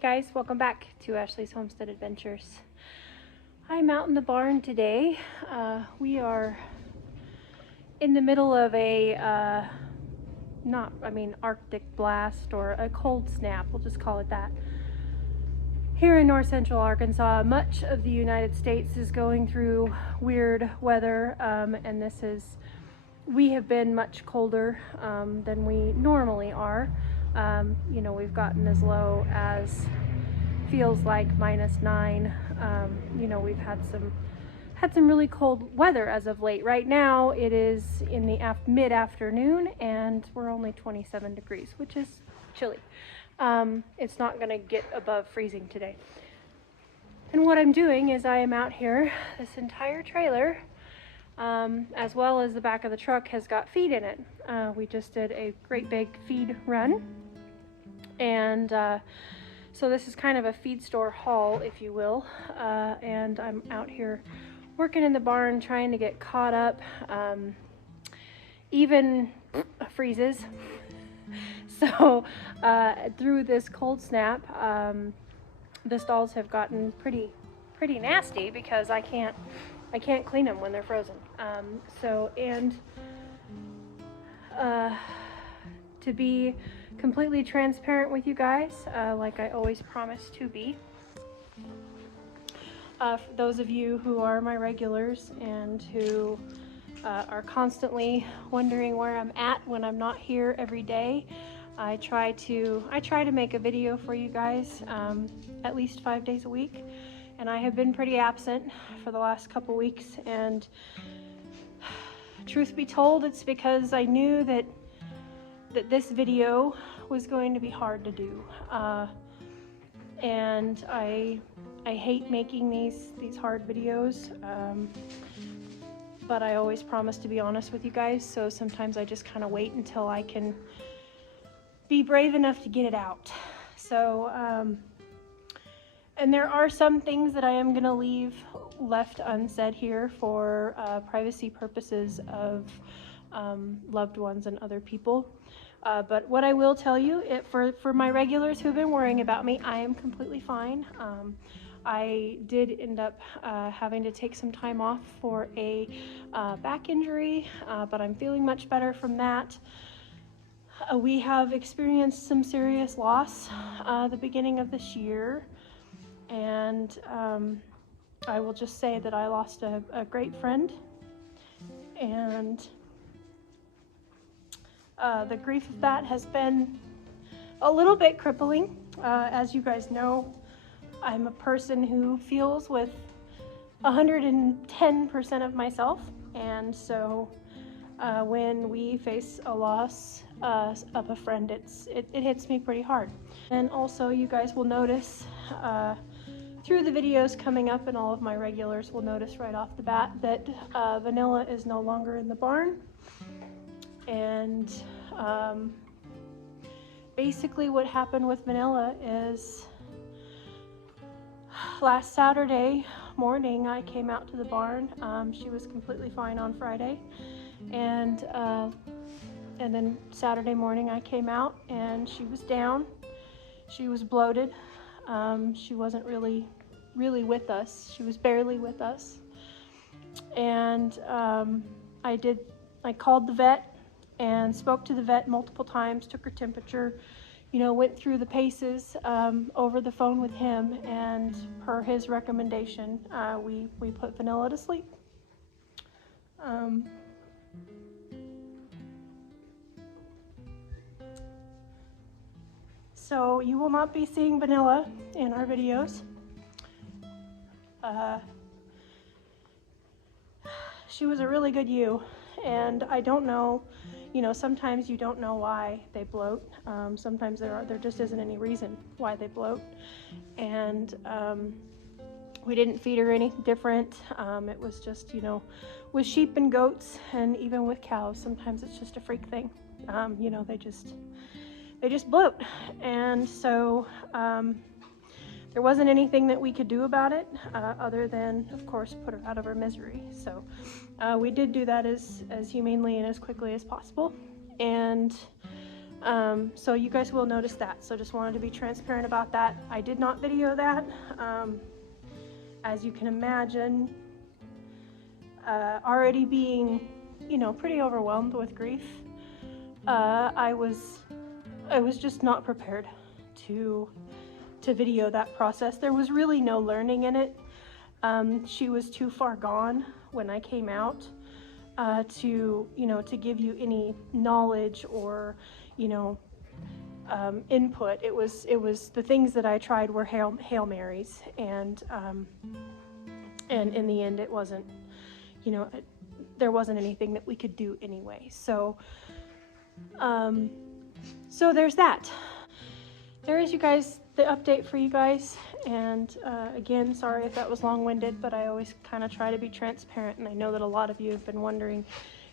Hey guys, welcome back to Ashley's Homestead Adventures. I'm out in the barn today. We are in the middle of a, Arctic blast or a cold snap, we'll just call it that. Here in north central Arkansas, much of the United States is going through weird weather, and we have been much colder than we normally are. We've gotten as low as feels like -9. We've had some really cold weather as of late. Right now it is in the mid-afternoon and we're only 27 degrees, which is chilly. It's not going to get above freezing today. And what I'm doing is I am out here. This entire trailer, as well as the back of the truck, has got feed in it. We just did a great big feed run, and so this is kind of a feed store haul, if you will, and I'm out here working in the barn trying to get caught up. Even freezes. So through this cold snap, the stalls have gotten pretty nasty because I can't clean them when they're frozen. To be completely transparent with you guys, like I always promise to be, for those of you who are my regulars and who are constantly wondering where I'm at when I'm not here every day, I try to make a video for you guys at least 5 days a week, and I have been pretty absent for the last couple weeks, and truth be told, it's because I knew that this video was going to be hard to do, and I hate making these hard videos, but I always promise to be honest with you guys, so sometimes I just kind of wait until I can be brave enough to get it out. So and there are some things that I am going to leave left unsaid here for privacy purposes of loved ones and other people. But what I will tell you, for my regulars who've been worrying about me, I am completely fine. I did end up having to take some time off for a back injury, but I'm feeling much better from that. We have experienced some serious loss the beginning of this year, and I will just say that I lost a great friend, and the grief of that has been a little bit crippling. As you guys know, I'm a person who feels with 110% of myself, and so when we face a loss of a friend, it hits me pretty hard. And also, you guys will notice through the videos coming up, and all of my regulars will notice right off the bat, that Vanilla is no longer in the barn. And basically what happened with Vanilla is last Saturday morning I came out to the barn. She was completely fine on Friday, and then Saturday morning I came out and she was down. She was bloated. She wasn't really with us. She was barely with us. And I called the vet and spoke to the vet multiple times, took her temperature, went through the paces over the phone with him, and per his recommendation, we put Vanilla to sleep. So you will not be seeing Vanilla in our videos. She was a really good ewe, and I don't know, sometimes you don't know why they bloat. Sometimes there just isn't any reason why they bloat, and we didn't feed her any different. It was just, with sheep and goats, and even with cows, sometimes it's just a freak thing. They just bloat, and so there wasn't anything that we could do about it other than, of course, put her out of her misery. So we did do that as humanely and as quickly as possible, and So you guys will notice that. So just wanted to be transparent about that. I did not video that. As you can imagine, already being, you know, pretty overwhelmed with grief, I was just not prepared to video that process. There was really no learning in it. She was too far gone when I came out to, you know, to give you any knowledge or, you know, input. It was the things that I tried were Hail Marys, and in the end it wasn't, you know, there wasn't anything that we could do anyway. So so there's that. There is, you guys, the update for you guys. And again, sorry if that was long-winded, but I always kind of try to be transparent, and I know that a lot of you have been wondering,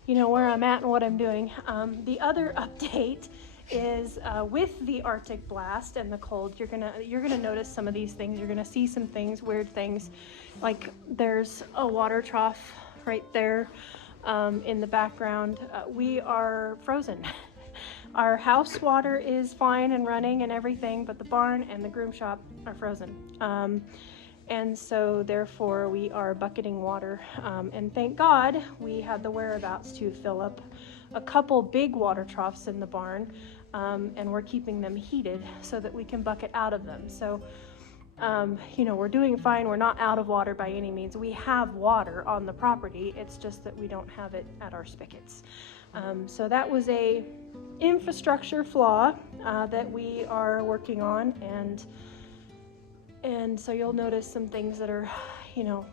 you know, where I'm at and what I'm doing. The other update is with the Arctic blast and the cold, you're gonna notice some of these things. You're gonna see some things, weird things, like there's a water trough right there in the background. We are frozen. Our house water is fine and running and everything, but the barn and the groom shop are frozen. And so therefore we are bucketing water. And thank God we had the whereabouts to fill up a couple big water troughs in the barn, and we're keeping them heated so that we can bucket out of them. So, you know, we're doing fine. We're not out of water by any means. We have water on the property. It's just that we don't have it at our spigots. So that was a infrastructure flaw that we are working on, and so you'll notice some things that are, you know,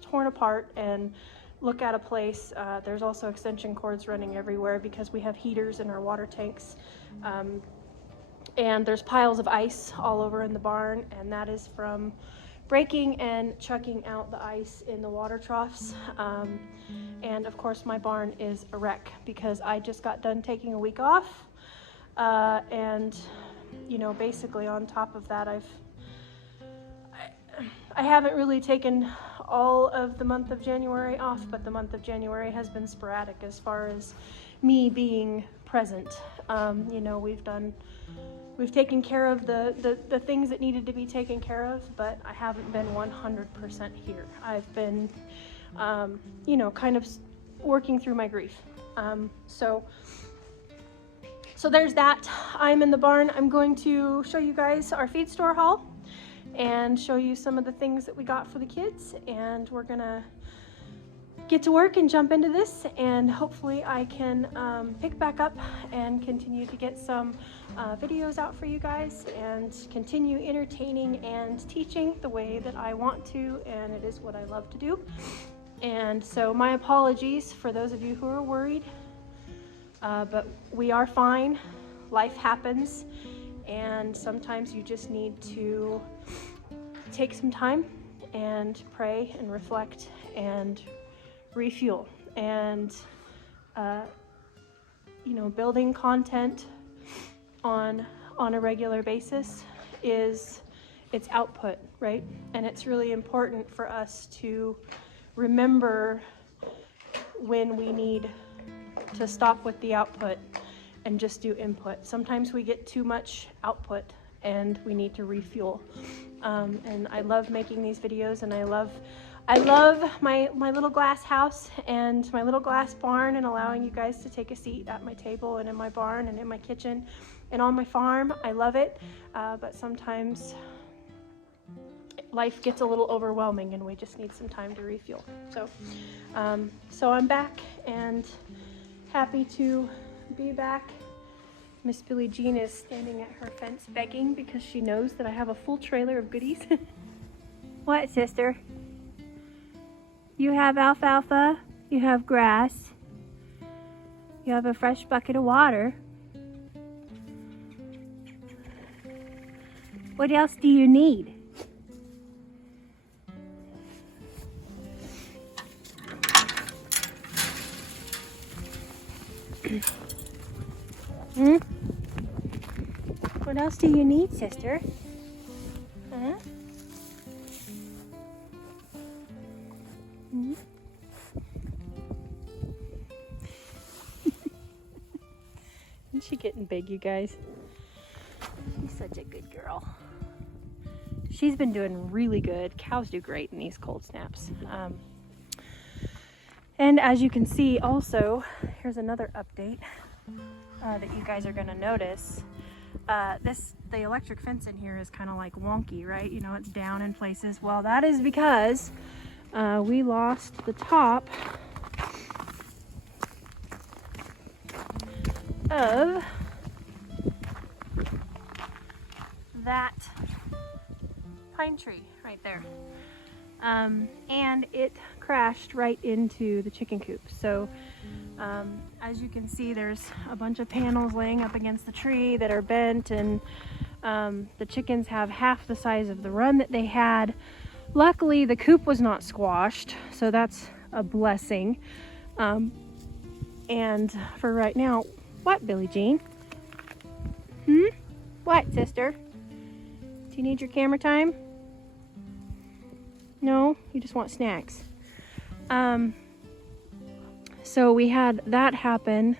torn apart and look out of place. There's also extension cords running everywhere because we have heaters in our water tanks, and there's piles of ice all over in the barn, and that is from breaking and chucking out the ice in the water troughs. And of course my barn is a wreck because I just got done taking a week off, and you know, basically on top of that, I haven't really taken all of the month of January off, but the month of January has been sporadic as far as me being present. You know, we've taken care of the things that needed to be taken care of, but I haven't been 100% here. I've been, you know, kind of working through my grief. So there's that. I'm in the barn. I'm going to show you guys our feed store haul and show you some of the things that we got for the kids, and we're gonna get to work and jump into this, and hopefully I can pick back up and continue to get some videos out for you guys and continue entertaining and teaching the way that I want to, and it is what I love to do. And so my apologies for those of you who are worried, but we are fine. Life happens, and sometimes you just need to take some time and pray and reflect and refuel. And you know, building content on a regular basis is its output, right? And it's really important for us to remember when we need to stop with the output and just do input. Sometimes we get too much output and we need to refuel. And I love making these videos, and I love my little glass house and my little glass barn, and allowing you guys to take a seat at my table and in my barn and in my kitchen and on my farm. I love it, but sometimes life gets a little overwhelming and we just need some time to refuel. So I'm back and happy to be back. Miss Billie Jean is standing at her fence begging because she knows that I have a full trailer of goodies. What, sister? You have alfalfa, you have grass, you have a fresh bucket of water. What else do you need? What else do you need, sister? Huh? Isn't she getting big, you guys? She's such a good girl. She's been doing really good. Cows do great in these cold snaps. And as you can see also, here's another update that you guys are gonna notice. The electric fence in here is kind of like wonky, right? You know, it's down in places. Well, that is because we lost the top of that pine tree right there. And it crashed right into the chicken coop. So as you can see, there's a bunch of panels laying up against the tree that are bent, and the chickens have half the size of the run that they had. Luckily, the coop was not squashed, so that's a blessing. And for right now, what, Billie Jean? What, sister? Do you need your camera time? No? You just want snacks. So we had that happen.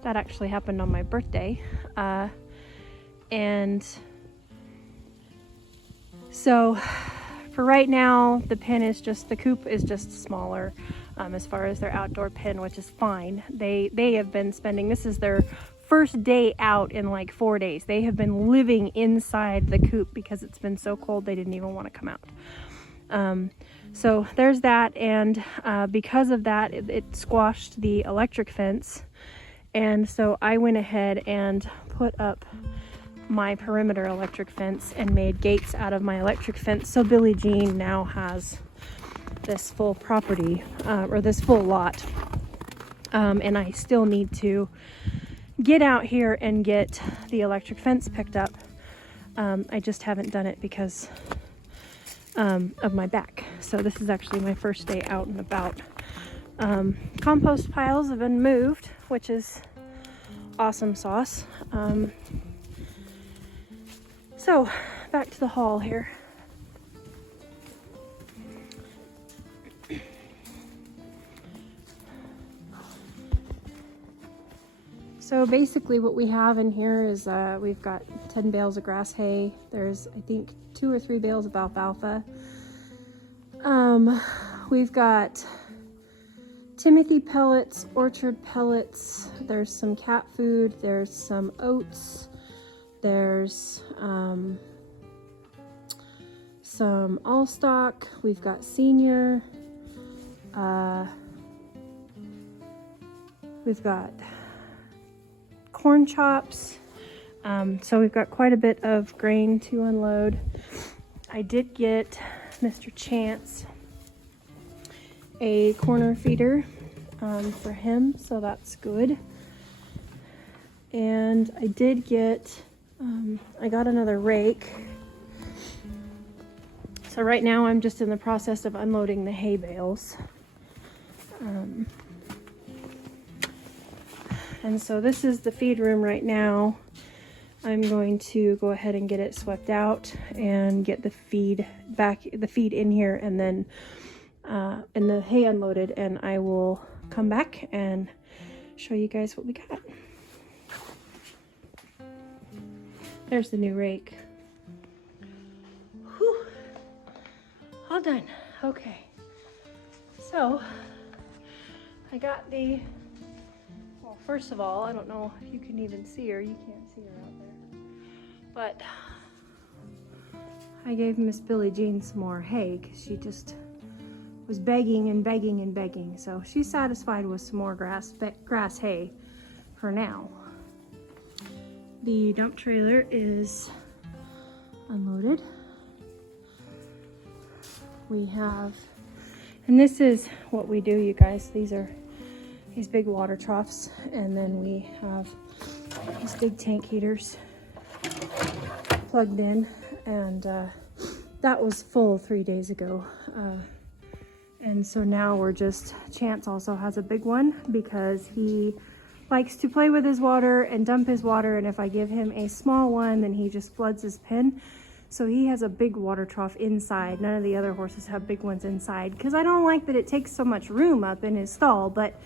That actually happened on my birthday. And so for right now, the pen is just, the coop is just smaller as far as their outdoor pen, which is fine. They have been spending, this is their first day out in like 4 days. They have been living inside the coop because it's been so cold they didn't even want to come out. So there's that, and because of that, it squashed the electric fence, and so I went ahead and put up my perimeter electric fence and made gates out of my electric fence, so Billie Jean now has this full property, or this full lot, and I still need to get out here and get the electric fence picked up. I just haven't done it because of my back. So this is actually my first day out and about. Compost piles have been moved, which is awesome sauce. So back to the haul here. So basically what we have in here is we've got 10 bales of grass hay. There's, I think, 2 or 3 bales of alfalfa. We've got Timothy pellets, orchard pellets. There's some cat food. There's some oats. There's some all stock. We've got senior. We've got corn chops. So we've got quite a bit of grain to unload. I did get Mr. Chance a corner feeder for him, so that's good. And I did get, I got another rake. So right now I'm just in the process of unloading the hay bales. And so this is the feed room right now. I'm going to go ahead and get it swept out and get the feed in here, and then and the hay unloaded, and I will come back and show you guys what we got. There's the new rake. Whew. All done. Okay. So I got the, well, first of all, I don't know if you can even see her. You can't see her out there. But I gave Miss Billie Jean some more hay because she just was begging and begging and begging. So she's satisfied with some more grass hay for now. The dump trailer is unloaded. We have, and this is what we do, you guys. These are these big water troughs, and then we have these big tank heaters plugged in, and that was full 3 days ago. And so now we're just, Chance also has a big one because he likes to play with his water and dump his water, and if I give him a small one, then he just floods his pen. So he has a big water trough inside. None of the other horses have big ones inside because I don't like that it takes so much room up in his stall, but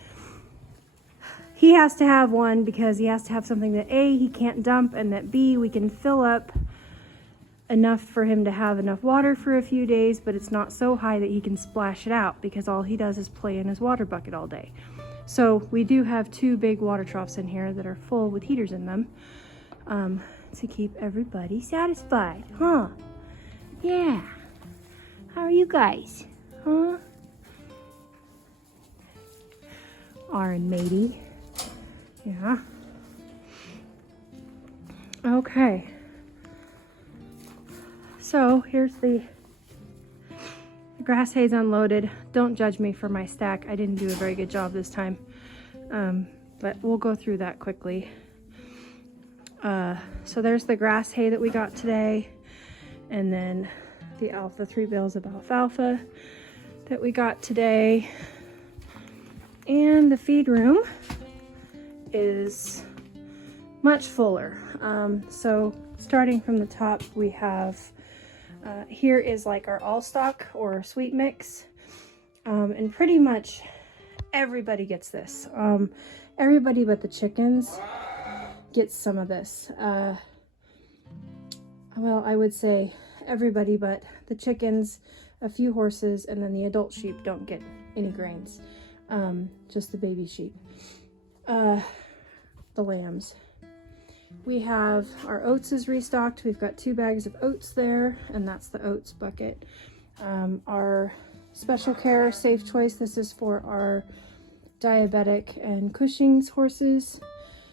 he has to have one because he has to have something that A, he can't dump, and that B, we can fill up enough for him to have enough water for a few days, but it's not so high that he can splash it out because all he does is play in his water bucket all day. So we do have 2 big water troughs in here that are full with heaters in them, to keep everybody satisfied, huh? Yeah. How are you guys? Huh? R and matey. Yeah. Okay. So here's the grass hay's unloaded. Don't judge me for my stack. I didn't do a very good job this time. But we'll go through that quickly. So there's the grass hay that we got today. And then the 3 bales of alfalfa that we got today. And the feed room is much fuller. So starting from the top, we have, here is like our all stock or sweet mix. And pretty much everybody gets this. Everybody but the chickens gets some of this. Well, I would say everybody but the chickens, a few horses, and then the adult sheep don't get any grains. Just the baby sheep. The lambs. We have our oats is restocked. We've got 2 bags of oats there, and that's the oats bucket. Our special care safe choice, this is for our diabetic and Cushing's horses.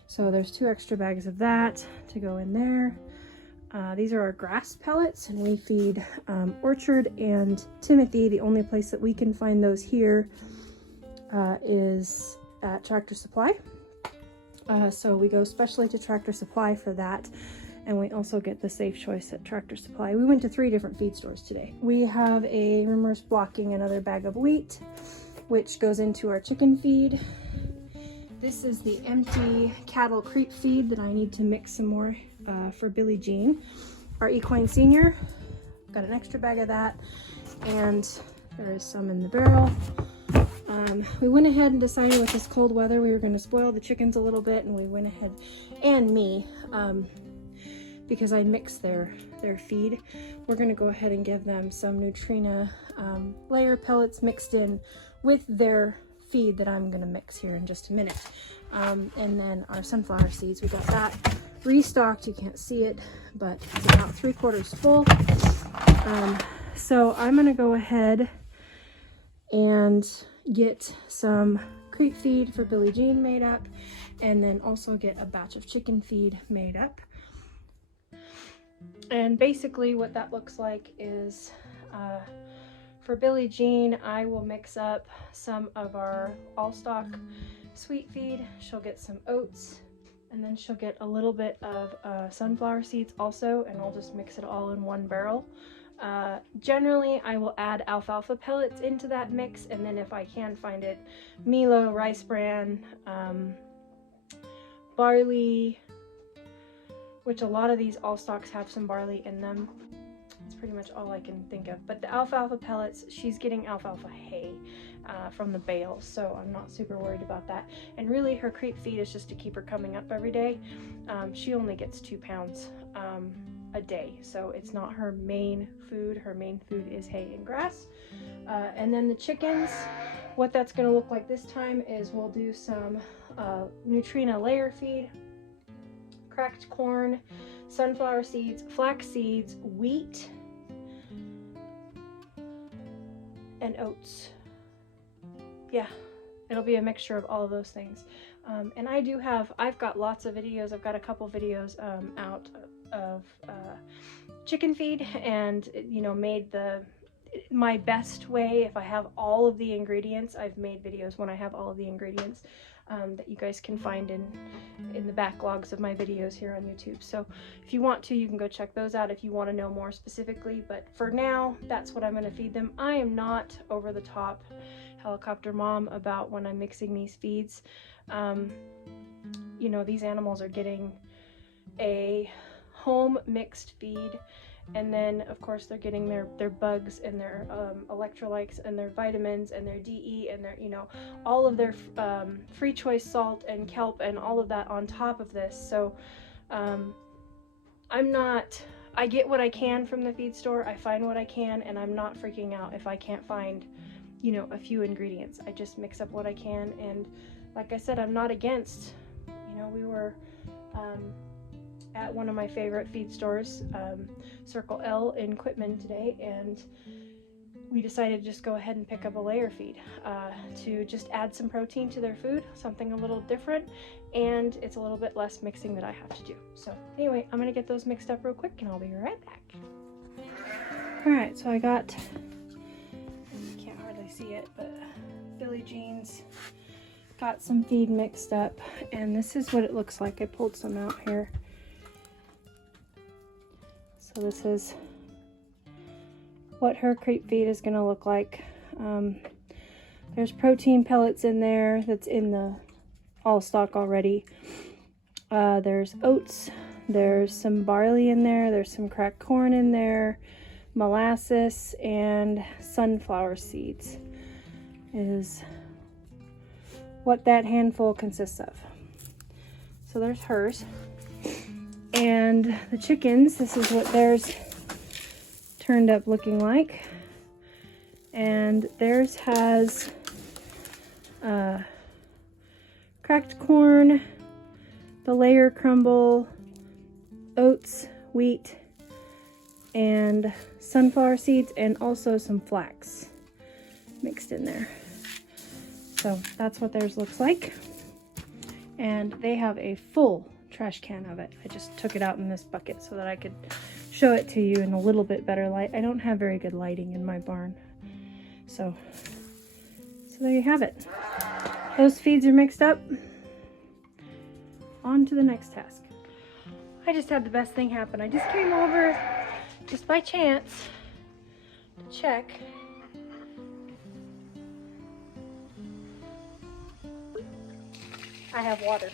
So there's 2 extra bags of that to go in there. These are our grass pellets, and we feed Orchard and Timothy. The only place that we can find those here is at Tractor Supply. So we go specially to Tractor Supply for that, and we also get the safe choice at Tractor Supply. We went to 3 different feed stores today. We have a Rimmer's blocking another bag of wheat, which goes into our chicken feed. This is the empty cattle creep feed that I need to mix some more for Billie Jean, our equine senior. Got an extra bag of that, and there is some in the barrel. We went ahead and decided with this cold weather we were going to spoil the chickens a little bit, and we went ahead, and me, because I mixed their feed, we're going to go ahead and give them some Nutrina layer pellets mixed in with their feed that I'm going to mix here in just a minute. And then our sunflower seeds, we got that restocked. You can't see it, but it's about 3/4 full. So I'm going to go ahead and get some creep feed for Billie Jean made up, and then also get a batch of chicken feed made up. And basically what that looks like is, for Billie Jean, I will mix up some of our all stock sweet feed. She'll get some oats, and then she'll get a little bit of sunflower seeds also, and I'll just mix it all in one barrel. Generally I will add alfalfa pellets into that mix, and then if I can find it, Milo, rice bran, barley, which a lot of these all stocks have some barley in them. It's pretty much all I can think of. But the alfalfa pellets, she's getting alfalfa hay from the bales, so I'm not super worried about that. And really her creep feed is just to keep her coming up every day. She only gets 2 pounds a day, so it's not her main food. Her main food is hay and grass. And then the chickens, what that's going to look like this time is we'll do some Nutrina layer feed, cracked corn, sunflower seeds, flax seeds, wheat, and oats. Yeah, it'll be a mixture of all of those things. And I've got lots of videos. I've got a couple videos out of chicken feed, and made my best way. If I have all of the ingredients, I've made videos when I have all of the ingredients that you guys can find in the backlogs of my videos here on YouTube. So if you want to, you can go check those out if you want to know more specifically. But for now, that's what I'm going to feed them. I am not over the top helicopter mom about when I'm mixing these feeds. These animals are getting a home mixed feed, And then of course they're getting their bugs and their electrolytes and their vitamins and their DE and their, you know, all of their free choice salt and kelp and all of that on top of this. So I get what I can from the feed store, I find what I can, and I'm not freaking out if I can't find, you know, a few ingredients. I just mix up what I can, and like I said, I'm not against, you know, we were at one of my favorite feed stores, Circle L in Quitman today, and we decided to just go ahead and pick up a layer feed to just add some protein to their food, something a little different, and it's a little bit less mixing that I have to do. So anyway, I'm gonna get those mixed up real quick and I'll be right back. All right, so I got, you can't hardly see it, but Billie Jean's got some feed mixed up, and this is what it looks like. I pulled some out here. So this is what her creep feed is going to look like. There's protein pellets in there that's in the all stock already. There's oats, there's some barley in there, there's some cracked corn in there, molasses, and sunflower seeds is what that handful consists of. So there's hers. And the chickens, this is what theirs turned up looking like. And theirs has cracked corn, the layer crumble, oats, wheat, and sunflower seeds, and also some flax mixed in there. So that's what theirs looks like. And they have a full trash can of it. I just took it out in this bucket so that I could show it to you in a little bit better light. I don't have very good lighting in my barn. So there you have it. Those feeds are mixed up. On to the next task. I just had the best thing happen. I just came over just by chance to check. I have water.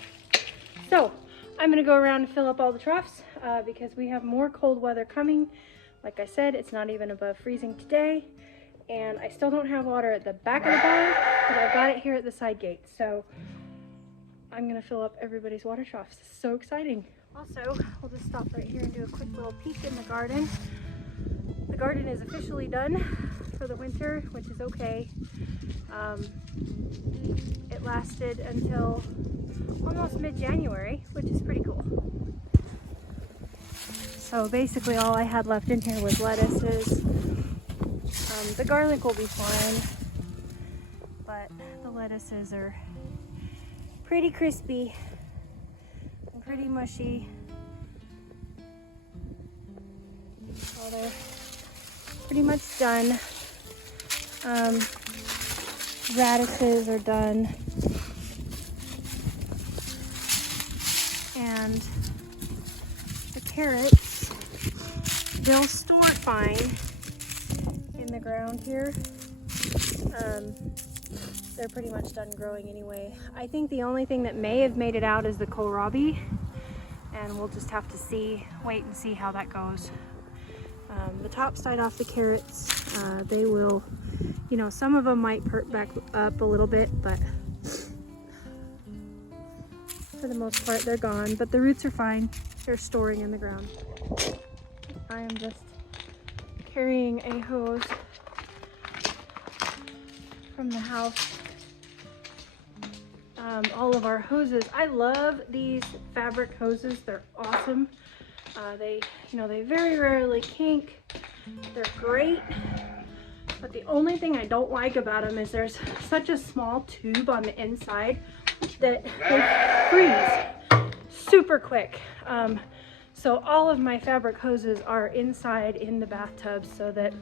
So I'm gonna go around and fill up all the troughs because we have more cold weather coming. Like I said, it's not even above freezing today, and I still don't have water at the back of the barn, but I've got it here at the side gate. So I'm gonna fill up everybody's water troughs. This is so exciting. Also, we'll just stop right here and do a quick little peek in the garden. The garden is officially done for the winter, which is okay. It lasted until almost mid-January, which is pretty cool. So basically all I had left in here was lettuces. The garlic will be fine, but the lettuces are pretty crispy and pretty mushy. So they're pretty much done. Radishes are done. And the carrots, they'll store fine in the ground here. They're pretty much done growing anyway. I think the only thing that may have made it out is the kohlrabi, and we'll just have to wait and see how that goes. The top side off the carrots, they will, you know, some of them might perk back up a little bit, but for the most part they're gone. But the roots are fine. They're storing in the ground. I am just carrying a hose from the house. All of our hoses. I love these fabric hoses. They're awesome. They very rarely kink. They're great. But the only thing I don't like about them is there's such a small tube on the inside that they freeze super quick. So all of my fabric hoses are inside in the bathtub so that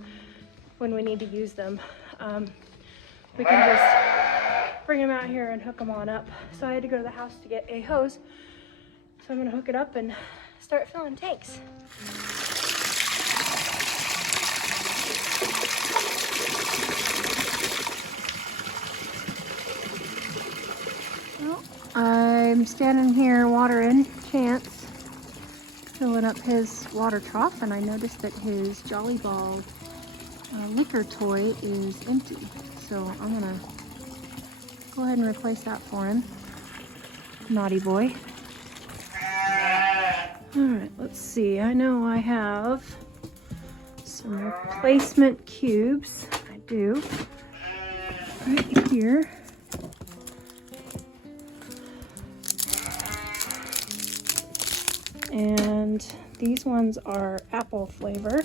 when we need to use them, we can just bring them out here and hook them on up. So I had to go to the house to get a hose. So I'm gonna hook it up and start filling tanks. Well, I'm standing here watering Chance. filling up his water trough, and I noticed that his Jolly Ball liquor toy is empty. So I'm gonna go ahead and replace that for him. Naughty boy. Alright, let's see. I know I have some replacement cubes. I do. Right here. And these ones are apple flavor.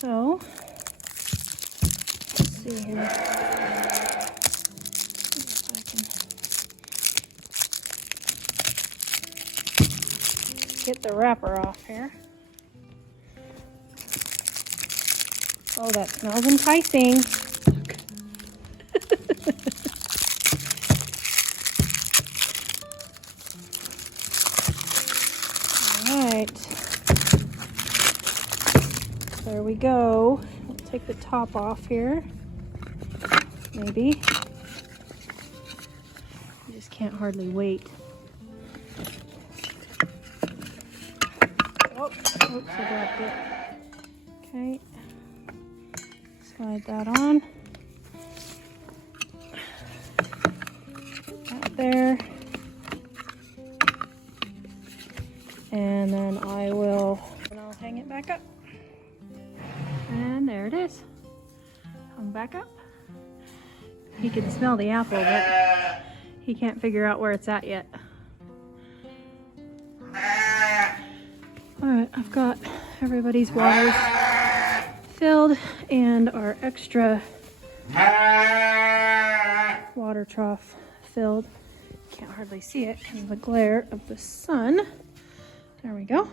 So, let's see here. See if I can get the wrapper off here. Oh, that smells enticing. Alright. There we go. We'll take the top off here. Maybe. I just can't hardly wait. Oh, oops, I dropped it. Okay. Slide that on. Put that there. And then I'll hang it back up. And there it is. Hung back up. He can smell the apple, but he can't figure out where it's at yet. Alright, I've got everybody's waters filled and our extra water trough filled. Can't hardly see it because of the glare of the sun. There we go.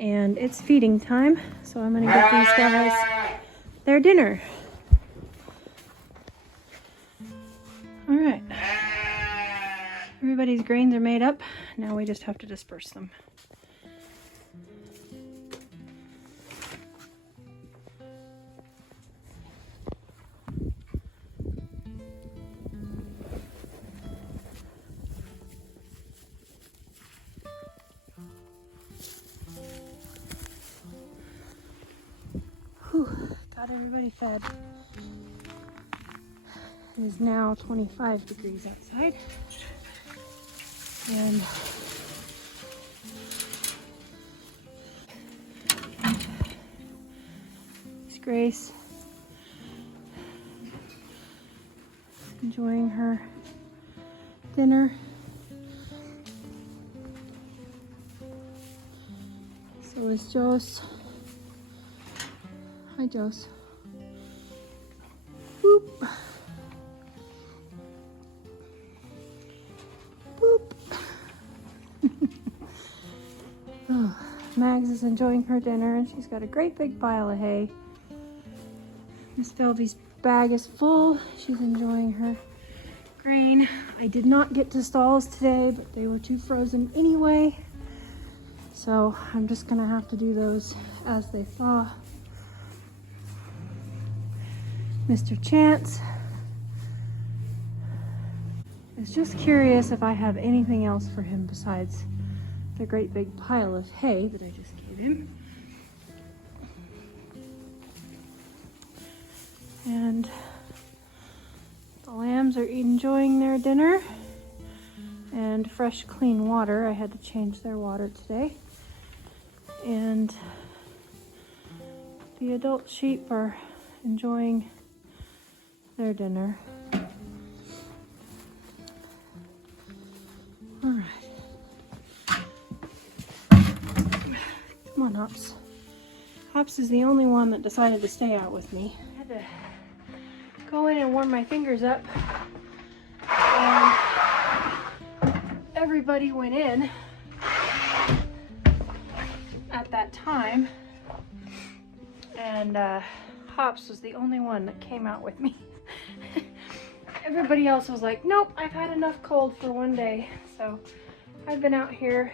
And it's feeding time, so I'm gonna get these guys their dinner. All right. Everybody's grains are made up. Now we just have to disperse them. Whew, got everybody fed. It is now 25 degrees outside. And it's Grace enjoying her dinner. So is Jos. Hi, Jos. Boop. Boop. Oh, Mags is enjoying her dinner and she's got a great big pile of hay. Miss Velvy's bag is full. She's enjoying her grain. I did not get to stalls today, but they were too frozen anyway. So I'm just gonna have to do those as they thaw. Mr. Chance is just curious if I have anything else for him besides the great big pile of hay that I just gave him. And the lambs are enjoying their dinner and fresh clean water. I had to change their water today. And the adult sheep are enjoying their dinner. All right. Come on, Hops. Hops is the only one that decided to stay out with me. I had to go in and warm my fingers up. And everybody went in at that time. And Hops was the only one that came out with me. Everybody else was like, nope, I've had enough cold for one day. So I've been out here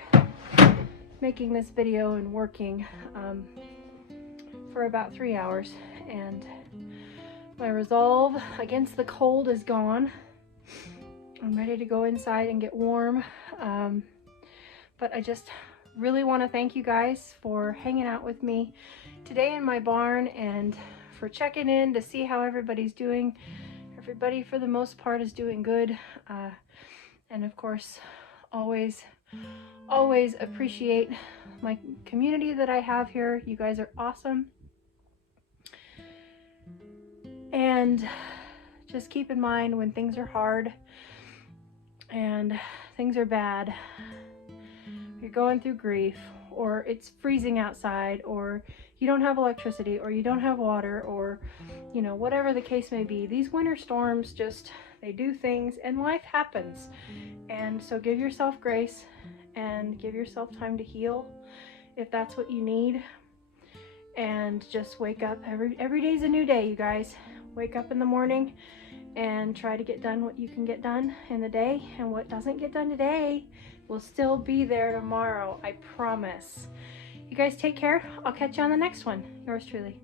making this video and working for about 3 hours, and my resolve against the cold is gone. I'm ready to go inside and get warm, but I just really want to thank you guys for hanging out with me today in my barn and for checking in to see how everybody's doing. Everybody for the most part is doing good, and of course always appreciate my community that I have here. You guys are awesome. And just keep in mind, when things are hard and things are bad, you're going through grief, or it's freezing outside, or you don't have electricity, or you don't have water, or you know, whatever the case may be, these winter storms just, they do things, and life happens. And so give yourself grace and give yourself time to heal if that's what you need. And just wake up. Every day's a new day, you guys. Wake up in the morning and try to get done what you can get done in the day, and what doesn't get done today will still be there tomorrow, I promise. You guys take care. I'll catch you on the next one. Yours truly.